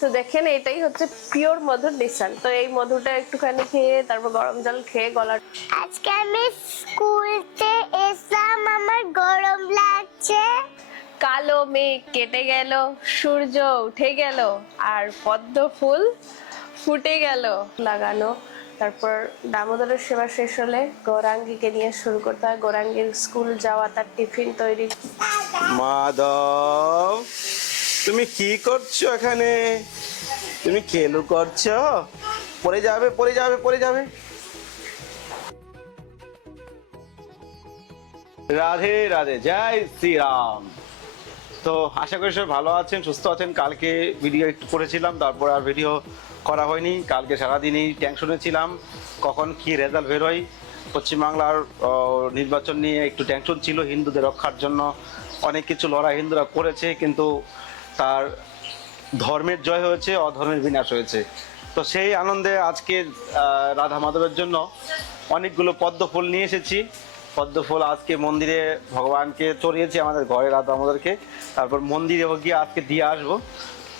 তো দেখেন এটাই হচ্ছে পিওর মধুর নিশান। তো এই মধুটা একটুখানি খেয়ে তারপর গরম জল খেয়ে গলা। আজকে আমি স্কুলতে এসলাম, আমার গরম লাগছে। কালো মেঘ কেটে গেল, সূর্য উঠে গেল, আর পদ্ম ফুল ফুটে গেল লাগানো। তারপর দামোদরের সেবা শেষ হলে গৌরাঙ্গীকে নিয়ে শুরু করতে হয়। গৌরাঙ্গীর স্কুল যাওয়া, তার টিফিন তৈরি। মাধব, তুমি কি করছো এখানে? তুমি খেলু করছো? পড়ে যাবে, পড়ে যাবে, পড়ে যাবে। রাধে রাধে, জয় শ্রীরাম। তো আশা করি সবাই ভালো আছেন, সুস্থ আছেন। কালকে ভিডিও একটু করেছিলাম, তারপর আর ভিডিও করা হয়নি। কালকে সারাদিনই টেনশনে ছিলাম কখন কি রেজাল্ট বেরোয়। পশ্চিমবাংলার নির্বাচন নিয়ে একটু টেনশন ছিল। হিন্দুদের রক্ষার জন্য অনেক কিছু লড়াই হিন্দুরা করেছে, কিন্তু তার ধর্মের জয় হয়েছে, অধর্মের বিনাশ হয়েছে। তো সেই আনন্দে আজকে রাধা মাধবের জন্য অনেকগুলো পদ্ম ফুল নিয়ে এসেছি। পদ্ম ফুল আজকে মন্দিরে ভগবানকে চড়িয়েছি, আমাদের ঘরে রাধা মাধবকে, তারপর মন্দিরে গিয়ে আজকে দিয়ে আসবো।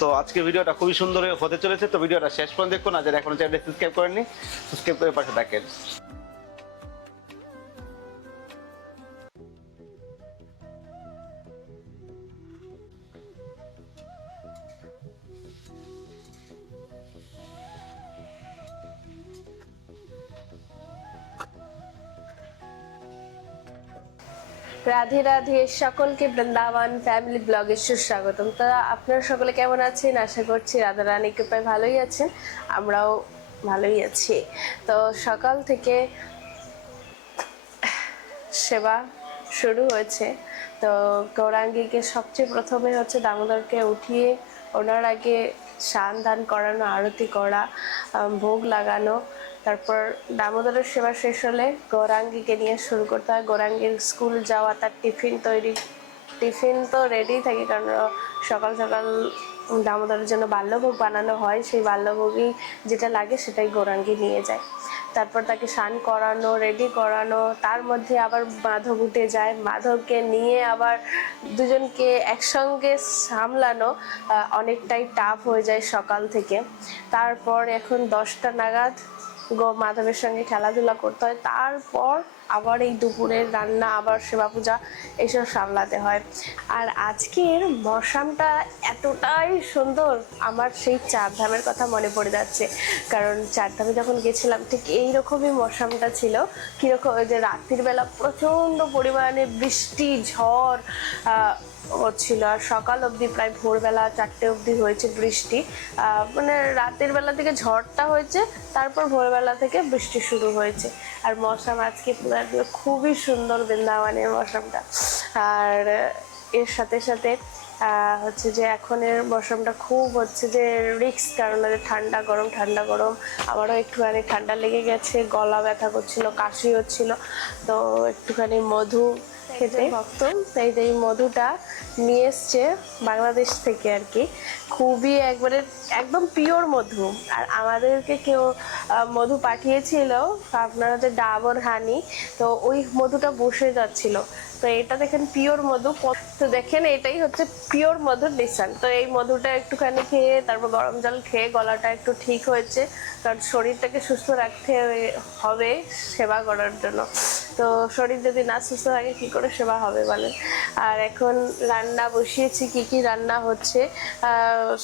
তো আজকের ভিডিওটা খুবই সুন্দর হতে চলেছে। তো ভিডিওটা শেষ পর্যন্ত দেখুন। আর যারা এখনো চ্যানেলটি সাবস্ক্রাইব করেননি, সাবস্ক্রাইব করে পাশে থাকেন। রাধে রাধে, সকলকে বৃন্দাবন ফ্যামিলি ব্লগে সুস্বাগতম। তো আপনারা সকলে কেমন আছেন? আশা করছি রাধা রানী কৃপায় ভালোই আছেন, আমরাও ভালোই আছি। তো সকাল থেকে সেবা শুরু হয়েছে। তো গৌরাঙ্গীকে সবচেয়ে প্রথমে হচ্ছে দামোদরকে উঠিয়ে ওনার আগে স্নান দান করানো, আরতি করা, ভোগ লাগানো। তারপর দামোদরের সেবা শেষ হলে গৌরাঙ্গীকে নিয়ে শুরু করতে হয়। গৌরাঙ্গীর স্কুল যাওয়া, তার টিফিন তৈরি। টিফিন তো রেডি থাকে, কারণ সকাল সকাল দামোদরের জন্য বাল্যভোগ বানানো হয়। সেই বাল্যভোগই যেটা লাগে সেটাই গৌরাঙ্গী নিয়ে যায়। তারপর তাকে স্নান করানো, রেডি করানো, তার মধ্যে আবার মাধব উঠে যায়। মাধবকে নিয়ে আবার দুজনকে একসঙ্গে সামলানো অনেকটাই টাফ হয়ে যায় সকাল থেকে। তারপর এখন 10টা নাগাদ মাধবের সঙ্গে খেলাধুলা করতে হয়। তারপর আবার এই দুপুরের রান্না, আবার সেবা পূজা, এইসব সামলাতে হয়। আর আজকের মৌসুমটা এতটাই সুন্দর, আমার সেই চারধামের কথা মনে পড়ে যাচ্ছে। কারণ চারধামে যখন গেছিলাম ঠিক এইরকমই মৌসুমটা ছিল। কীরকম, ওই যে রাত্রির বেলা প্রচণ্ড পরিমাণে বৃষ্টি, ঝড় হচ্ছিল। আর সকাল অবধি, প্রায় ভোরবেলা 4টে অবধি হয়েছে বৃষ্টি। মানে রাতের বেলা থেকে ঝড়টা হয়েছে, তারপর ভোরবেলা থেকে বৃষ্টি শুরু হয়েছে। আর মৌসুম আজকে পুরো খুবই সুন্দর, বৃন্দাবনের মৌসুমটা। আর এর সাথে সাথে হচ্ছে যে এখনের মৌসুমটা খুব হচ্ছে যে রিক্স, কারণ ঠান্ডা গরম ঠান্ডা গরম। আমারও একটুখানি ঠান্ডা লেগে গেছে, গলা ব্যথা করছিল, কাশি হচ্ছিল। তো একটুখানি মধু খেতে ভক্ত, তাই এই মধুটা নিয়ে এসছে বাংলাদেশ থেকে আর কি। খুবই একবারে একদম পিওর মধু। আর আমাদেরকে কেউ মধু পাঠিয়েছিল, আপনার হচ্ছে ডাবর হানি। তো ওই মধুটা বসে যাচ্ছিল। তো এটা দেখেন পিওর মধু। তো দেখেন এটাই হচ্ছে পিওর মধুর নিশান। তো এই মধুটা একটুখানি খেয়ে তারপর গরম জল খেয়ে গলাটা একটু ঠিক হয়েছে, কারণ শরীরটাকে সুস্থ রাখতে হবে সেবা করার জন্য। তো শরীর যদি না সুস্থ থাকে কী করে সেবা হবে বলেন। আর এখন রান্না বসিয়েছি, কি কি রান্না হচ্ছে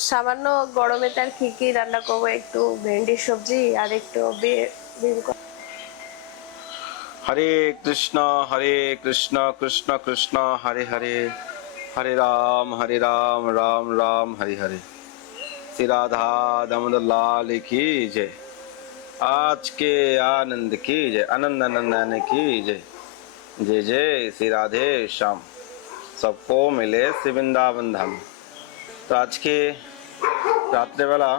সামান্য গরমে, তার কি কি রান্না করবো, একটু ভেন্ডির সবজি আর একটু হরে কৃষ্ণ কৃষ্ণ কৃষ্ণ হরে হরে, হরে রাম রাম রাম হরে হরে। श्री राधा दामोदर लाल की जय। आज के आनंद की जय, आनंद आनंद की जय। जय जय श्री राधे श्याम, सबको मिले श्री वृंदावन धाम। তো আজকে রাত্রেবেলা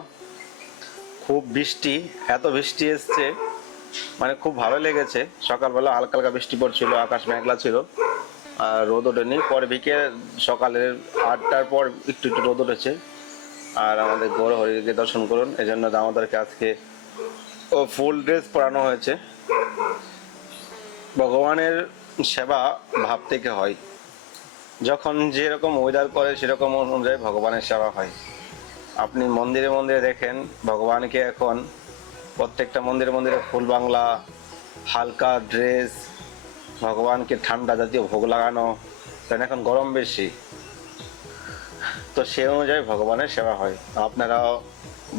খুব বৃষ্টি, এত বৃষ্টি এসছে মানে খুব ভালো লেগেছে। সকালবেলা হালকা হালকা বৃষ্টি পড়ছিল, আকাশ মেঘলা ছিল, আর রোদ ওঠেনি। পরে বিকেল সকালের 8টার পর একটু একটু রোদ উঠেছে। আর আমাদের গৌর হরিকে দর্শন করুন, এই জন্য দামোদরকে আজকে ও ফুল ড্রেস পরানো হয়েছে। ভগবানের সেবা ভাব থেকে হয়, যখন যেরকম ওয়েদার করে সেরকম অনুযায়ী ভগবানের সেবা হয়। আপনি মন্দিরে মন্দিরে দেখেন ভগবানকে এখন প্রত্যেকটা মন্দিরে মন্দিরে ফুল বাংলা, হালকা ড্রেস, ভগবানকে ঠান্ডা জাতীয় ভোগ লাগানো, কারণ এখন গরম বেশি, তো সে অনুযায়ী ভগবানের সেবা হয়। আপনারাও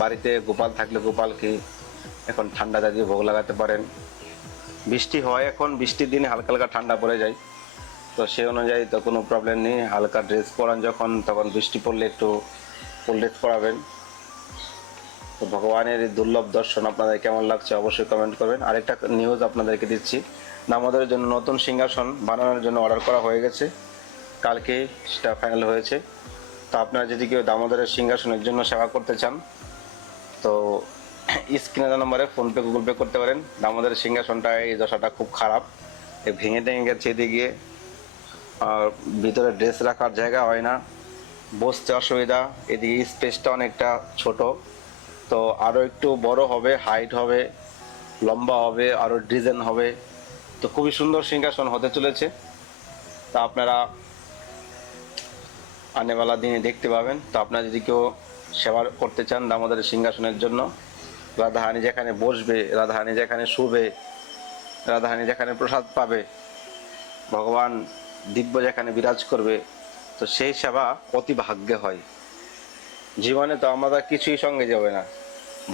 বাড়িতে গোপাল থাকলে গোপালকে এখন ঠান্ডা জাতীয় ভোগ লাগাতে পারেন। বৃষ্টি হয়, এখন বৃষ্টির দিনে হালকা হালকা ঠান্ডা পড়ে যায়, তো সে অনুযায়ী তো কোনো প্রবলেম নেই। হালকা ড্রেস পরান যখন, তখন বৃষ্টি পড়লে একটু ফুল ড্রেস পরাবেন। তো ভগবানের এই দুর্লভ দর্শন আপনাদের কেমন লাগছে অবশ্যই কমেন্ট করবেন। আরেকটা নিউজ আপনাদেরকে দিচ্ছি, দামোদরের জন্য নতুন সিংহাসন বানানোর জন্য অর্ডার করা হয়ে গেছে, কালকে সেটা ফাইনাল হয়েছে। তো আপনারা যদি কেউ দামোদরের সিংহাসনের জন্য সেবা করতে চান, তো স্ক্রিনে দেওয়া নম্বরে ফোনপে গুগল পে করতে পারেন। দামোদরের সিংহাসনটা এই দশাটা খুব খারাপ, ভেঙে টেঙে গেছে এদিকে, আর ভিতরে ড্রেস রাখার জায়গা হয় না, বসতে অসুবিধা, এদিকে স্পেসটা অনেকটা ছোট। তো আরও একটু বড় হবে, হাইট হবে, লম্বা হবে, আরও ডিজাইন হবে, তো খুবই সুন্দর সিংহাসন হতে চলেছে। তা আপনারা আনেওয়ালা দিনে দেখতে পাবেন। তো আপনারা যদি কেউ সেবা করতে চান দামোদরের সিংহাসনের জন্য, রাধারানী যেখানে বসবে, রাধারানী যেখানে শুবে, রাধারানী যেখানে প্রসাদ পাবে, ভগবান দিব্য যেখানে বিরাজ করবে, তো সেই সেবা অতি ভাগ্যে হয়। জীবনে তো আমরা কিছুই সঙ্গে যাবে না,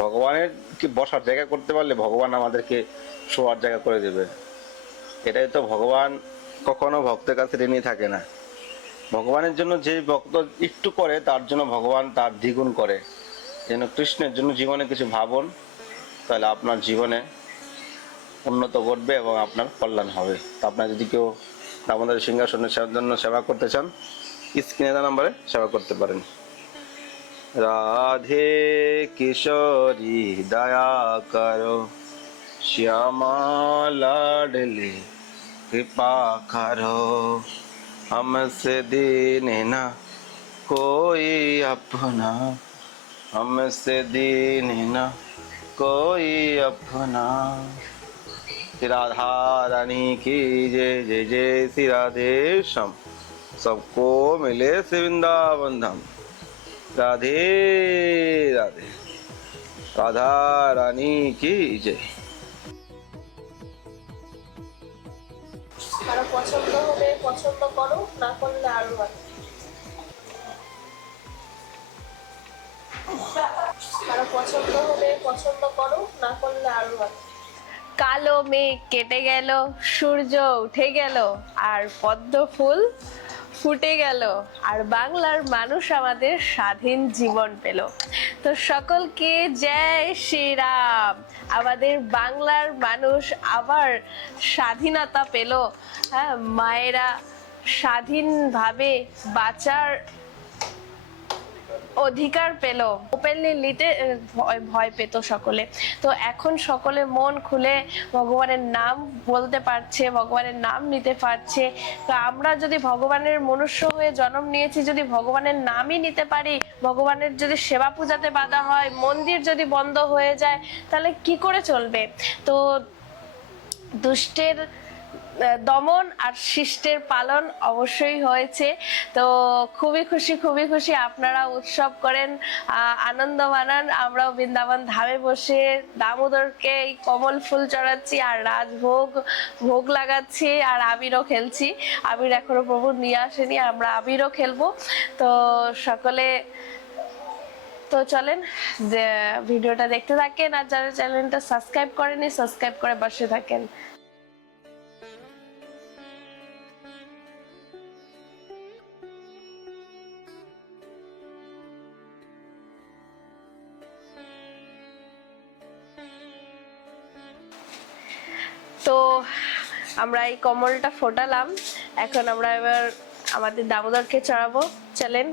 ভগবানের কি বসার জায়গা করতে পারলে ভগবান আমাদেরকে শোয়ার জায়গা করে দেবে। এটাই তো ভগবান কখনো ভক্তের কাছে ঋণী থাকে না। ভগবানের জন্য যে ভক্ত একটু করে, তার জন্য ভগবান তার দ্বিগুণ করে। যেন কৃষ্ণের জন্য জীবনে কিছু ভাবুন, তাহলে আপনার জীবনে উন্নত ঘটবে এবং আপনার কল্যাণ হবে। তো আপনার যদি কেউ আমাদের সিংহাসনের জন্য সেবা করতে চান, স্ক্রিনে দেওয়া নম্বরে সেবা করতে পারেন। রাধে কিশোরী দয়া করো, শ্যামা লাডলি কৃপা করো, हमसे दीन ना कोई अपना, हमसे दीन ना कोई अपना। श्री राधा रानी की जय जय जय श्री राधे श्याम, सबको मिले से वृंदावन धाम। राधे राधे, राधा रानी की जय। কারো পছন্দ হলে পছন্দ করো, না করলে আরো ভালো। কারো পছন্দ হলে পছন্দ করো, না করলে আরো ভালো। কালো মেঘ কেটে গেল, সূর্য উঠে গেল, আর পদ্ম ফুল ফুটে গেল, আর বাংলার মানুষ আমাদের স্বাধীন জীবন পেল। তো সকলকে জয় শ্রীরাম। আমাদের বাংলার মানুষ আবার স্বাধীনতা পেল। হ্যাঁ, মায়েরা স্বাধীনভাবে বাঁচার অধিকার পেল। ওপেনলি নিতে ভয় পেত সকলে, তো এখন সকলে মন খুলে ভগবানের নাম বলতে পারছে, ভগবানের নাম নিতে পারছে। তো আমরা যদি ভগবানের মনুষ্য হয়ে জন্ম নিয়েছি, যদি ভগবানের নামই নিতে পারি, ভগবানের যদি সেবা পূজাতে বাধা হয়, মন্দির যদি বন্ধ হয়ে যায়, তাহলে কি করে চলবে? তো দুষ্টের দমন আর শিষ্টের পালন অবশ্যই হয়েছে। তো খুবই খুশি আপনারা উৎসব করেন, আনন্দ মানান। আমরাও বৃন্দাবন ধামে বসে দামোদরকে এই কমল ফুল চড়াচ্ছি, আর রাজভোগ ভোগ লাগাচ্ছি, আর আবিরও খেলছি। আবির এখনো প্রভু নিয়ে আসেনি, আমরা আবিরও খেলবো। তো সকলে, তো চলেন যে ভিডিওটা দেখতে থাকেন, আর যারা চ্যানেলটা সাবস্ক্রাইব করেনি সাবস্ক্রাইব করে বসে থাকেন। তো আমরা এই কমলটা ফোটালাম, এখন আমরা এবার আমাদের দামোদরকে চড়াবো। চলেন।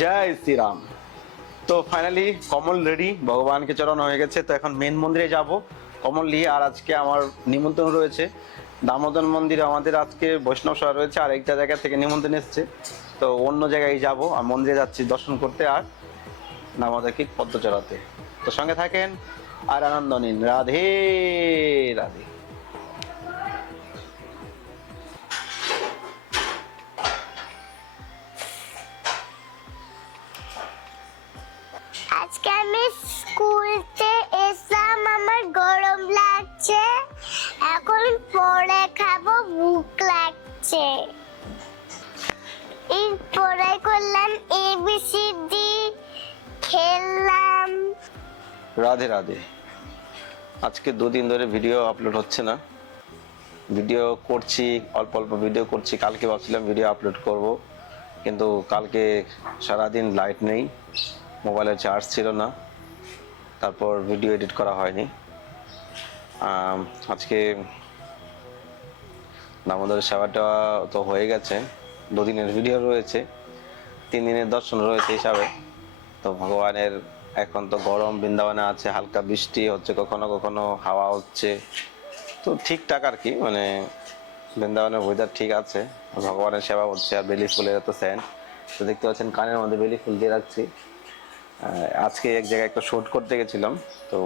জয় শ্রীরাম। তো ফাইনালি কমল রেডি, ভগবানকে চড়ানো হয়ে গেছে। তো এখন মেন মন্দিরে যাব কমল নিয়ে। আর আজকে আমার নিমন্ত্রণ রয়েছে দামোদর মন্দিরে, আমাদের আজকে বৈষ্ণব সভা রয়েছে, আর একটা জায়গা থেকে নিমন্ত্রণ এসছে। তো অন্য জায়গায় যাব, আর মন্দিরে যাচ্ছি দর্শন করতে আর দামোদরকে পদ্ম চড়াতে। তো সঙ্গে থাকেন আর আনন্দ নিন। রাধে রাধে। আজকে আমি স্কুলতে এসলাম, আমার গরম লাগছে, এখন পরে খাবো, ভুক লাগছে। এই পড়াই করলাম, ABCD খেললাম। রাধে রাধে। আজকে 2 দিন ধরে ভিডিও আপলোড হচ্ছে না। ভিডিও করছি, অল্প অল্প ভিডিও করছি। কালকে ভাবছিলাম ভিডিও আপলোড করব, কিন্তু কালকে সারাদিন লাইট নেই, মোবাইলে চার্জ ছিল না, তারপর ভিডিও এডিট করা হয়নি। আজকে দামোদর সেবাটা তো হয়ে গেছে, 2 দিনের ভিডিও রয়েছে, 3 দিনের দর্শন রয়েছে হিসাবে। তো ভগবানের এখন তো গরম, বৃন্দাবনে আছে, হালকা বৃষ্টি হচ্ছে, কখনো কখনো হাওয়া হচ্ছে, তো ঠিকঠাক আর কি, মানে বৃন্দাবনের ওয়েদার ঠিক আছে, ভগবানের সেবা হচ্ছে। আর বেলি ফুলের এত স্যান্ড, তো দেখতে পাচ্ছেন কানের মধ্যে বেলি ফুল দিয়ে রাখছি। আজকে এক জায়গায় একটা শুট করতে গেছিলাম, তো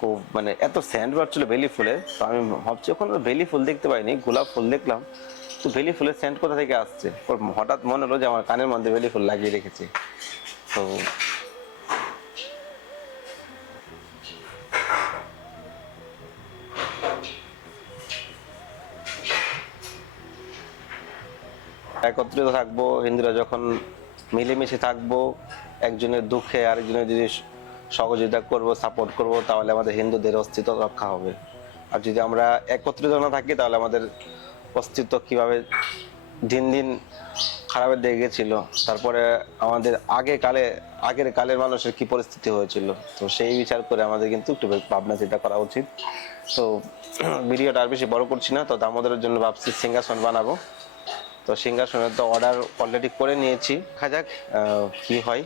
খুব মানে এত স্যান্ড বাড়ছিল বেলি ফুলে, তো আমি ভাবছি ওখানে বেলি ফুল দেখতে পাইনি, গোলাপ ফুল দেখলাম, তো বেলি ফুলের স্যান্ড কোথা থেকে আসছে। হঠাৎ মনে হলো যে আমার কানের মধ্যে বেলি ফুল লাগিয়ে রেখেছি। তো একত্রিত থাকবো হিন্দুরা, যখন মিলেমিশে থাকবো, একজনের দুঃখে আরেকজনের যদি সহযোগিতা করব, সাপোর্ট করব, তাহলে আমাদের হিন্দুদের অস্তিত্ব রক্ষা হবে। আর যদি আমরা একত্রিত না থাকি, তাহলে আমাদের অস্তিত্ব কিভাবে দিন দিন খারাপের দিকে গেছিল, তারপরে আমাদের আগের কালের মানুষের কি পরিস্থিতি হয়েছিল, তো সেই বিচার করে আমাদের কিন্তু একটু ভাবনা চিন্তা করা উচিত। তো ভিডিওটা আর বেশি বড় করছি না। তো দামোদরের জন্য ভাবছি সিংহাসন বানাবো। তো সিংহাসনের তো অর্ডার অলরেডি করে নিয়েছি, দেখা যাক কি হয়।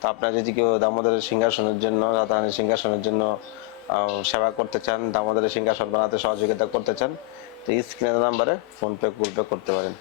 তো আপনারা যদি কেউ দামোদরের সিংহাসনের জন্য, রাধারানীর সিংহাসনের জন্য সেবা করতে চান, দামোদরের সিংহাসন বানাতে সহযোগিতা করতে চান, তো স্ক্রিনের নাম্বারে ফোনপে, গুগল পে করতে পারেন।